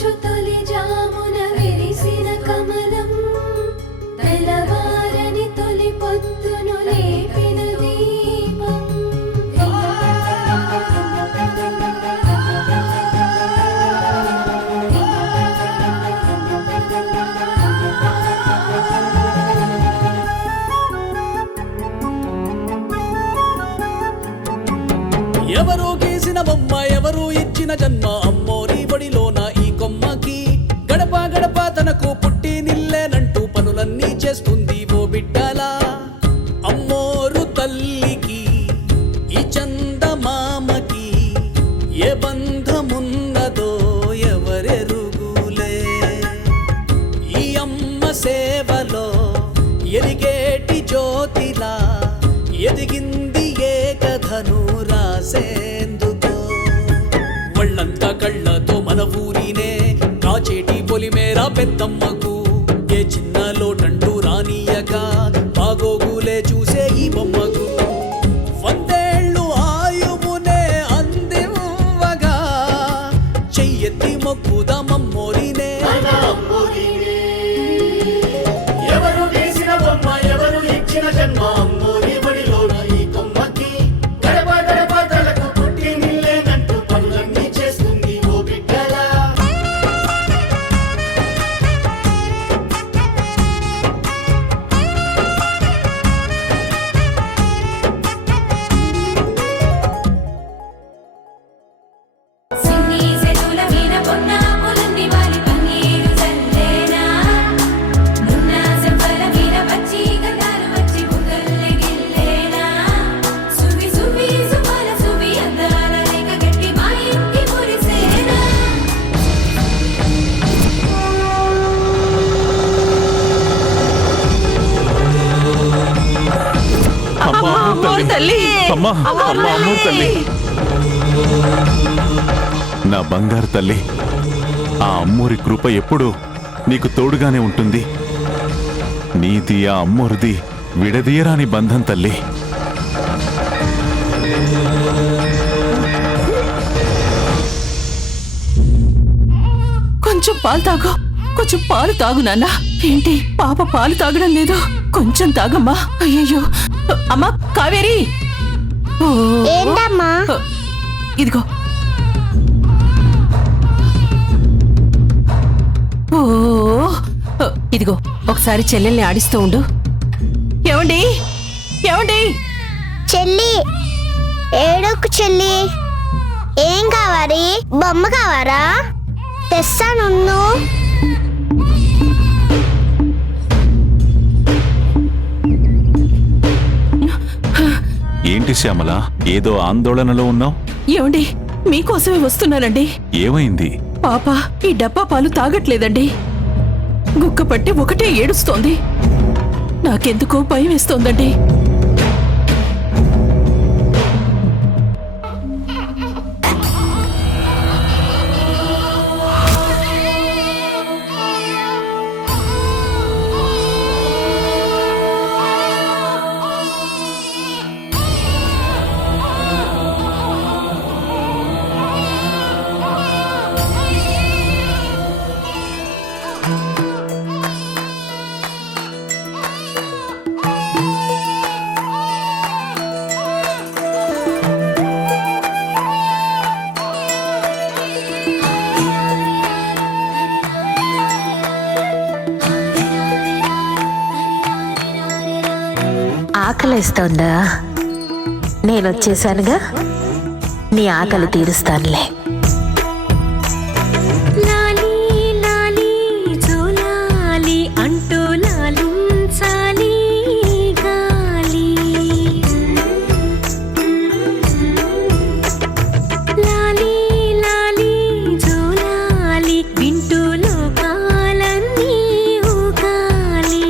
మంచు తొలి జామున విరిసిన కమలం తెలవారని తొలి పొద్దును లేపిన దీపం ఎవరో గీసిన బొమ్మ ఎవరు ఇచ్చిన జన్మ అమ్మోరి బడిలోన ఈ కొమ్మకి గడప గడప తనకు పుట్టి నిల్లేనంటూ పనులన్నీ చేస్తుంది ఓ బిడ్డలా అమ్మోరు తల్లికి ఈ చందమామకి ఏ బంధమున్నదో ఎవరెరుగులే ఈ అమ్మ సేవలో ఎరిగేటి జ్యోతిలా ఎదిగింది ఏ కథను రాసేందుకో ఒళ్ళంతా కళ్ళతో మన ఊరినే కాచేటి పొలిమేర పెద్దమ్మకు ఏ చిన్న లోటంటూ రానియక బాగోగులే చూసే ఈ బొమ్మకు వందేళ్ళు ఆయువునే అందివ్వగా చెయ్యెత్తి మొక్కుదామమ్మోరినే ఎవరు వేసిన బొమ్మ ఎవరు ఇచ్చిన జన్మ అమ్మోరి బడిలోన ఈ కొమ్మకి గడప గడప తలకు పుట్టి నిల్లేనంటూ పనులన్నీ చేస్తుంది ఓ బిడ్డలా సిన్ని సెతుల మీద పొన్నాములన్నీ వాలి పన్నీరు చల్లేనా నున్న సెంపల మీద పచ్చి గంధాలు వచ్చి బుగ్గల్ని గిల్లేనా సువి సువి సుమల సువి అందాల రేఖ గట్టి మా ఇంటి మురిసేనా అమ్మా అమ్మోరు తల్లి అమ్మా అమ్మా అమ్మోరు తల్లి నా బంగారు తల్లి ఆ అమ్మోరి కృప ఎప్పుడూ నీకు తోడుగానే ఉంటుంది నీది ఆ అమ్మోరిది విడదీయరాని బంధం తల్లి కొంచెం పాలు తాగు కొంచెం పాలు తాగు నాన్న ఏంటి పాప పాలు తాగడం లేదు కొంచెం తాగమ్మా అయ్యయ్యో అమ్మా కావేరి ఓ, ఏంటమ్మా ఇదిగో ఓ ఇదిగో ఒకసారి చెల్లెల్ని ఆడిస్తూ ఉండు ఏమండి ఏమండి చెల్లి ఏడోకు చెల్లి ఏం కావాలి బొమ్మ కావాలా తెస్తాను ఏంటి శ్యామల ఏదో ఆందోళనలో ఉన్నావు ఏమండి మీకోసమే వస్తున్నానండి ఏమైంది పాప ఈ డబ్బా పాలు తాగట్లేదండి గుక్క పట్టి ఒకటే ఏడుస్తోంది నాకెందుకో భయం వేస్తోందండి ఆకలిస్తోందా నేనొచ్చేసానుగా నీ ఆకలి తీరుస్తానులే లాలి లాలి జోలాలి అంటూ లాలించాలి గాలి లాలి లాలి జోలాలి వింటూ లోకాలన్నీ ఊగాలి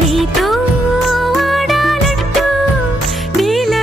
నీతో ఆడాలంటూ నీల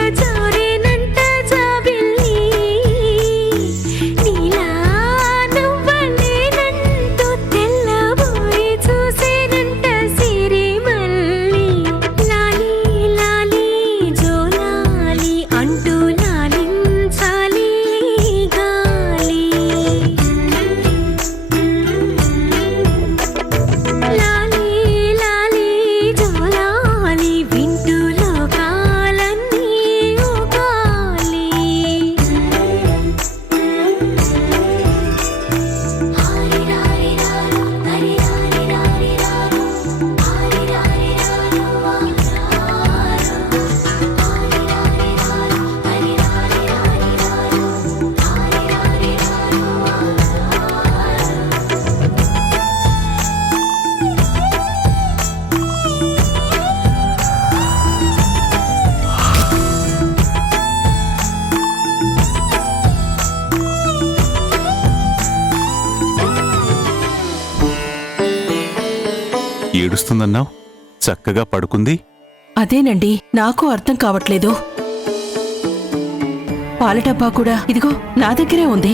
తీరుస్తుందన్నావు, చక్కగా పడుకుంది. అదేనండి నాకు అర్థం కావట్లేదు. పాల డబ్బా కూడా ఇదిగో నా దగ్గరే ఉంది.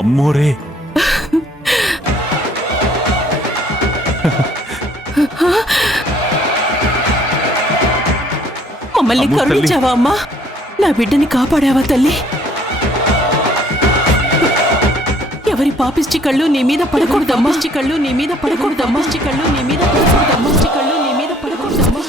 అమ్మోరే, మమ్మల్ని అమ్మో తల్లి. కరుణించావా అమ్మా? నా బిడ్డని కాపాడావా తల్లి? ఎవరి పాపిష్టి కళ్ళు నీ మీద పడకూడదమ్మా. కళ్ళు నీ మీద పడకూడదమ్మా. కళ్ళు నీ మీద పడకూడదమ్మా. కళ్ళు నీ మీద పడకూడదమ్మా.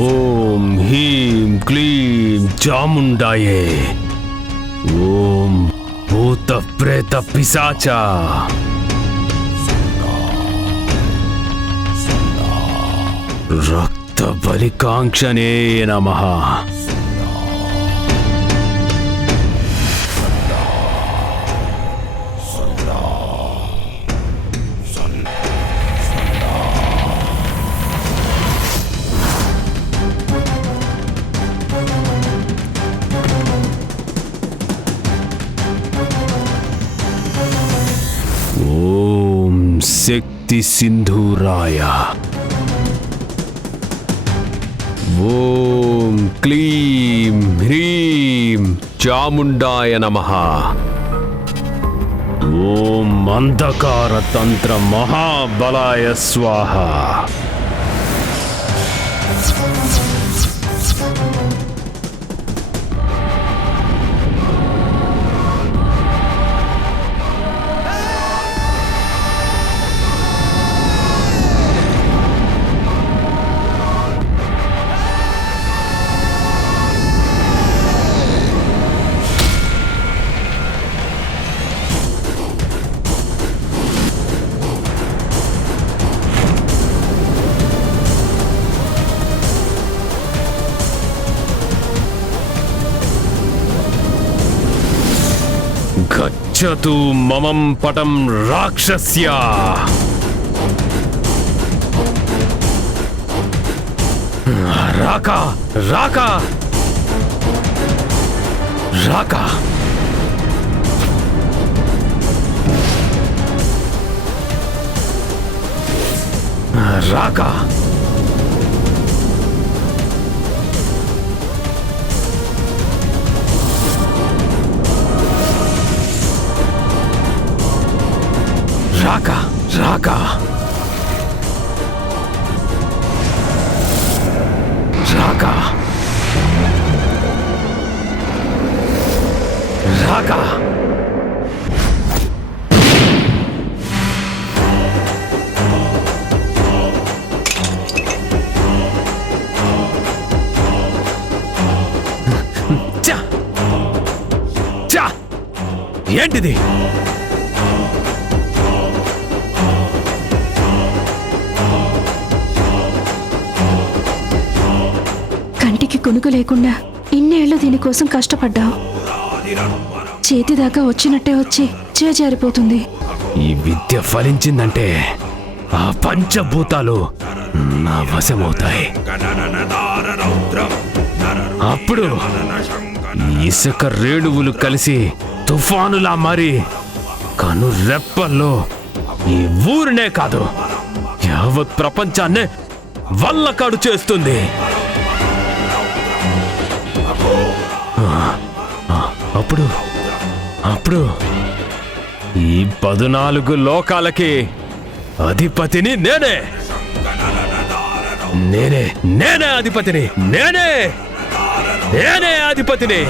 ఓం హ్రీం క్లీం చాముండాయే. ఓం భూత ప్రేత పిశాచ. రక్త బలికాంక్షనే నమః. ఓం శక్తి సింధూరాయ. ఓం క్లీం హ్రీం చాముండాయ నమః. ఓం అంధకార తంత్ర మహాబలాయ స్వాహ. గచ్చతు మమం పటం రాక్షస్య. రాక రాక రాక. రాక రాక రాక రాక రాక. చా చా ఏంటిది? కంటికి కునుకు లేకుండా ఇన్నేళ్లు దీనికోసం కష్టపడ్డావు. చేతిదాకా వచ్చినట్టే వచ్చి చేజారిపోతుంది. ఈ విద్య ఫలించిందంటే ఆ పంచభూతాలు నా వశమవుతాయి. అప్పుడు ఇసుక రేణువులు కలిసి తుఫానులా మారి కను రెప్పల్లో ఈ ఊరినే కాదు యావత్ ప్రపంచాన్నే వల్లకాడు చేస్తుంది. అప్పుడు అప్పుడు ఈ 14 లోకాలకి అధిపతిని నేనే నేనే నేనే అధిపతిని నేనే నేనే అధిపతిని.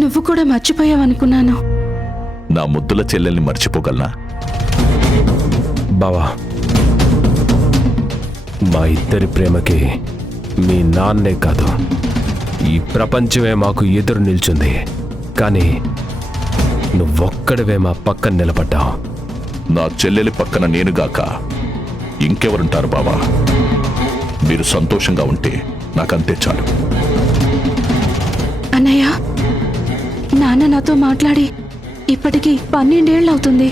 నువ్వు కూడా మర్చిపోయావనుకున్నాను. నా ముద్దుల చెల్లెల్ని మర్చిపోగలనా? బావా, మా ఇద్దరి ప్రేమకి మీ నాన్నే కాదు ఈ ప్రపంచమే మాకు ఎదురు నిల్చుంది. కానీ నువ్వొక్కడివే మా పక్కన నిలబడ్డావు. నా చెల్లెలి పక్కన నేనుగాక ఇంకెవరుంటారు బావా? మీరు సంతోషంగా ఉంటే నాకంతే చాలు. అన్నయ్య, నాన్న నాతో మాట్లాడి ఇప్పటికీ 12 ఏళ్ళు అవుతుంది.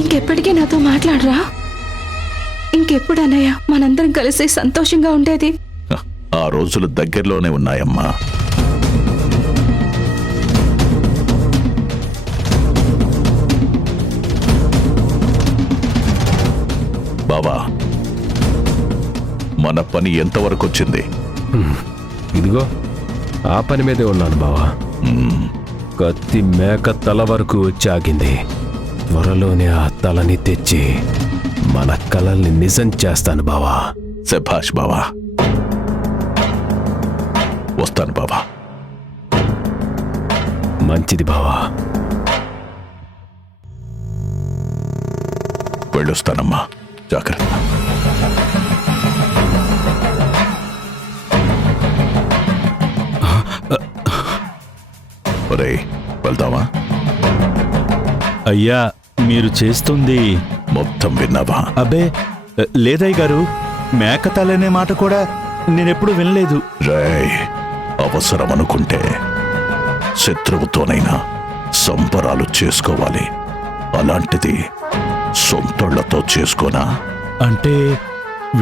ఇంకెప్పటికీ నాతో మాట్లాడరా? ఇంకెప్పుడు అన్నయ్య మనందరం కలిసి సంతోషంగా ఉండేది? ఆ రోజులు దగ్గరలోనే ఉన్నాయమ్మా. బావా, మన పని ఎంతవరకు వచ్చింది? ఇదిగో ఆ పని మీదే ఉన్నాను బావా. కత్తి మేక తల వరకు వచ్చి ఆగింది. త్వరలోనే ఆ తలని తెచ్చి మన కలల్ని నిజం చేస్తాను బావా. శభాష్ బావా. వస్తాను బావా. మంచిది బావా. వెళ్ళొస్తానమ్మా. జాగ్రత్త. ఒరేయ్, వెళ్దామా? అయ్యా, మీరు చేస్తుంది మొత్తం విన్నావా? అబ్బే లేదయ్య గారు, మేకతలనే మాట కూడా నేనెప్పుడు వినలేదు. రేయ్, అవసరం అనుకుంటే శత్రువుతోనైనా సంబరాలు చేసుకోవాలి. అలాంటిది సొంతోళ్లతో చేసుకోనా? అంటే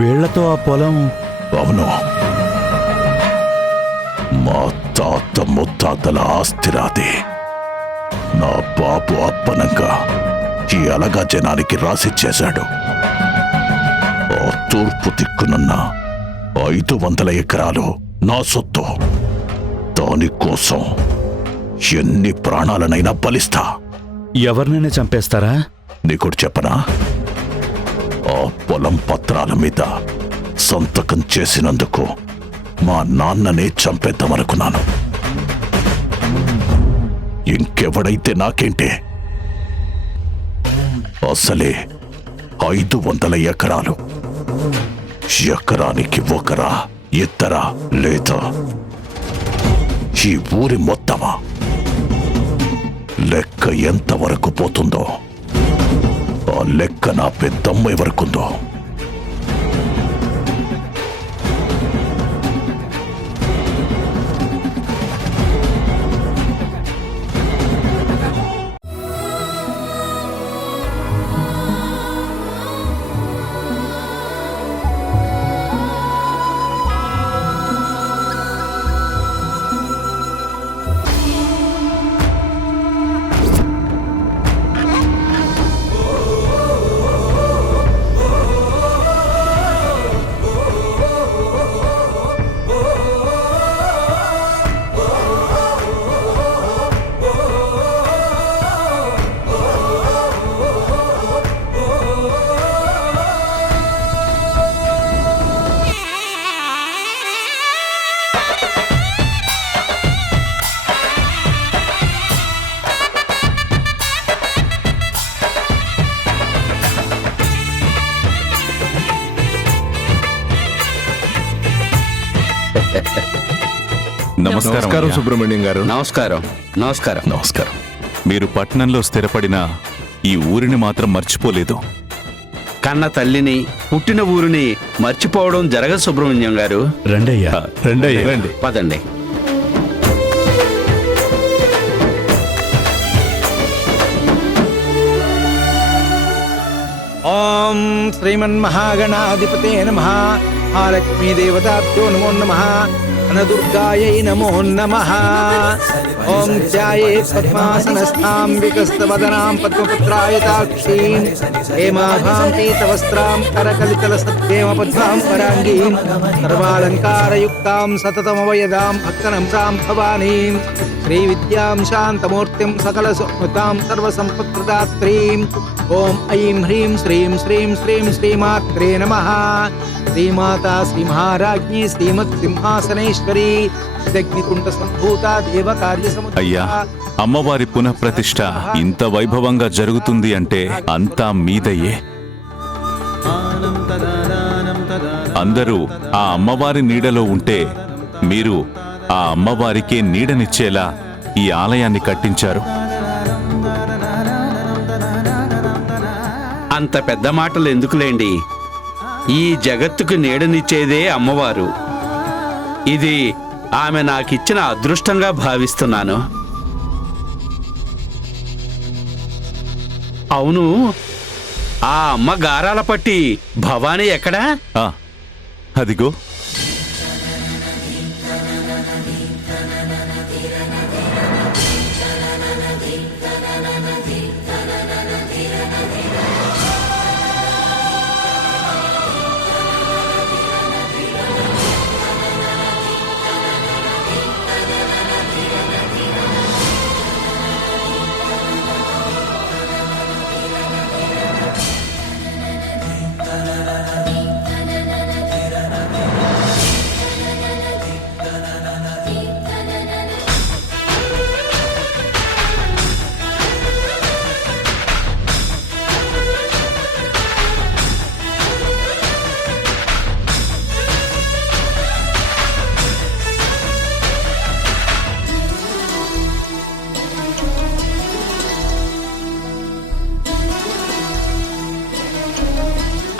వీళ్లతో ఆ పొలం? అవును, మా తాత ముత్తాతల ఆస్తిరాది. నా బాబు అప్పనంగా ఈ అలగా జనానికి రాసిచ్చేశాడు. ఆ తూర్పు దిక్కునున్న 500 ఎకరాలు నా సొత్తు. దానికోసం ఎన్ని ప్రాణాలనైనా బలిస్తా. ఎవరినైనా చంపేస్తారా? నీకు చెప్పనా? ఆ పొలం పత్రాల మీద సంతకం చేసినందుకు మా నాన్ననే చంపేద్దామనుకున్నాను. ఇంకెవడైతే నాకేంటే, అసలే 500 ఎకరాలు. ఎకరానికి ఒకరా, ఇద్దరా, లేదా ఈ ఊరి మొత్తమా? లెక్క ఎంతవరకు పోతుందో ఆ లెక్క నా పెద్దమ్మ ఎవరకుందో. నమస్కారం సుబ్రహ్మణ్యం గారు. నమస్కారం. నమస్కారం. నమస్కారం. మీరు పట్టణంలో స్థిరపడిన ఈ ఊరిని మాత్రం మర్చిపోలేదు. కన్న తల్లిని, పుట్టిన ఊరిని మర్చిపోవడం జరగదు సుబ్రహ్మణ్యం గారు. రండయ్యా, రండయ్యా, రండి. పదండి. ఓం శ్రీమన్మహాగణాధిపతే నమః. మహాలక్ష్మీ దేవతాభ్యో నమో నమః. అనదుర్గాయై నమో నమః. ఓం ధ్యాయే పద్మాసనస్థాం వికస్తవదనాం పద్మపత్రాయతాక్షీం హేమాభాం పీతవస్త్రాం కరకలితలసద్భేమ పద్మాం పరాంగీం సర్వాలంకారయుక్తాం సతతమవయదాం భక్తనంసాం భవానీం శ్రీవిద్యాం శాంతమూర్తిం సకలసుతాం సర్వసంపత్ప్రదాత్రీం. ఓం ఐం హ్రీం శ్రీం శ్రీం శ్రీం శ్రీమాత్రే నమః. శ్రీమాతా శ్రీమహారాజ్ఞీ శ్రీమత్ సింహాసనేశ్వరీ దగ్నికుంట సంభూత దేవ కార్య అయ్యా, అమ్మవారి పునఃప్రతిష్ఠ ఇంత వైభవంగా జరుగుతుంది అంటే అంతా మీదయ్యే. అందరూ ఆ అమ్మవారి నీడలో ఉంటే మీరు ఆ అమ్మవారికే నీడనిచ్చేలా ఈ ఆలయాన్ని కట్టించారు. అంత పెద్ద మాటలు ఎందుకులేండి. ఈ జగత్తుకు నీడనిచ్చేదే అమ్మవారు. ఇది ఆమె నాకిచ్చిన అదృష్టంగా భావిస్తున్నాను. అవును, ఆ అమ్మ గారాల పట్టి భవానీ ఎక్కడా? అదిగో.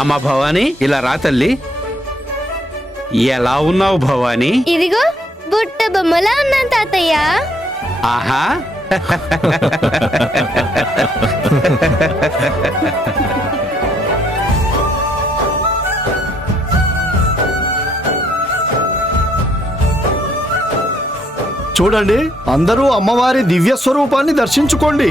అమ్మ భవానీ, ఇలా రా తల్లి. ఎలా ఉన్నావు భవానీ? ఇదిగో బుట్ట బొమ్మలా ఉన్నాను తాతయ్య. ఆహా. చూడండి, అందరూ అమ్మవారి దివ్య స్వరూపాన్ని దర్శించుకోండి.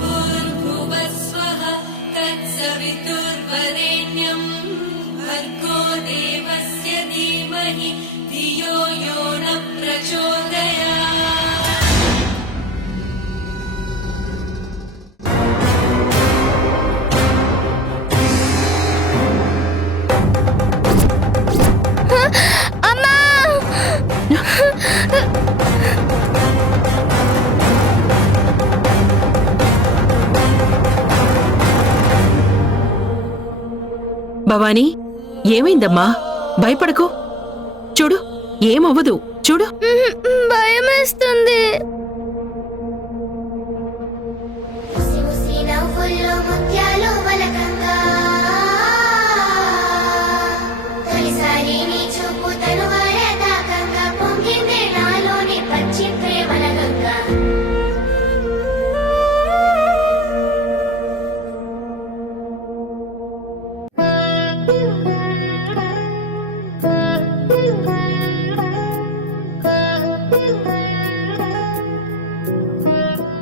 భూర్భువస్వః తత్సవితుర్వరేణ్యం భర్గో దేవస్య ధీమహి ధియో యో న ప్రచోదయాత్. అమ్మా! భవానీ, ఏమైందమ్మా? భయపడకు. చూడు, ఏమవ్వదు. చూడు. భయమేస్తుంది.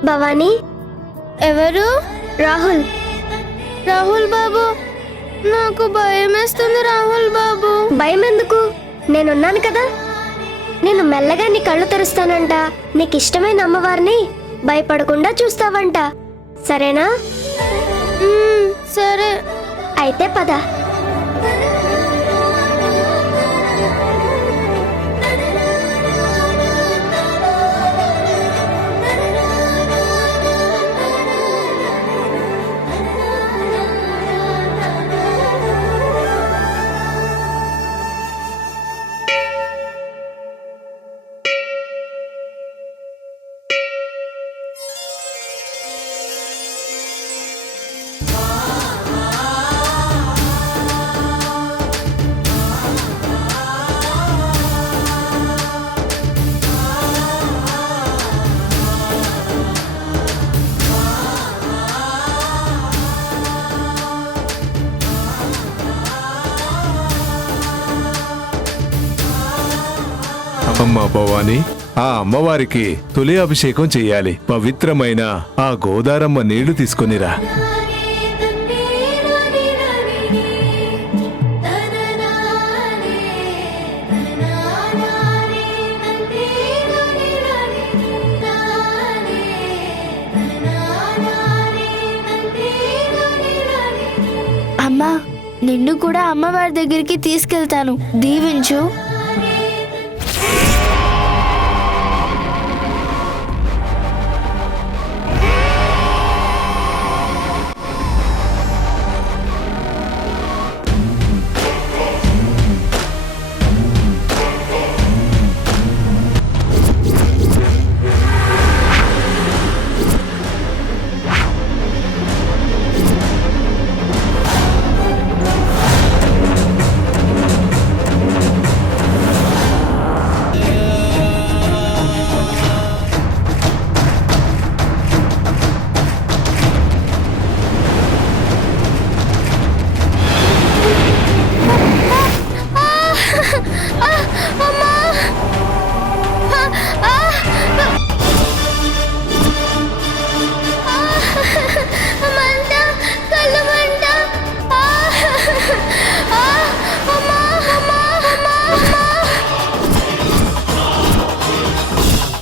భవానీ, ఎవరు? రాహుల్. రాహుల్ బాబు, నాకు భయమేస్తుంది. రాహుల్ బాబు. భయం ఎందుకు? నేనున్నాను కదా. నేను మెల్లగా నీ కళ్ళు తెరుస్తానంట. నీకు ఇష్టమైన అమ్మవారిని భయపడకుండా చూస్తావంట. సరేనా? సరే. అయితే పద. అమ్మా భవాని, ఆ అమ్మవారికి తొలి అభిషేకం చెయ్యాలి. పవిత్రమైన ఆ గోదారమ్మ నీళ్లు తీసుకొనిరా. అమ్మా, నిన్ను కూడా అమ్మవారి దగ్గరికి తీసుకెళ్తాను, దీవించు.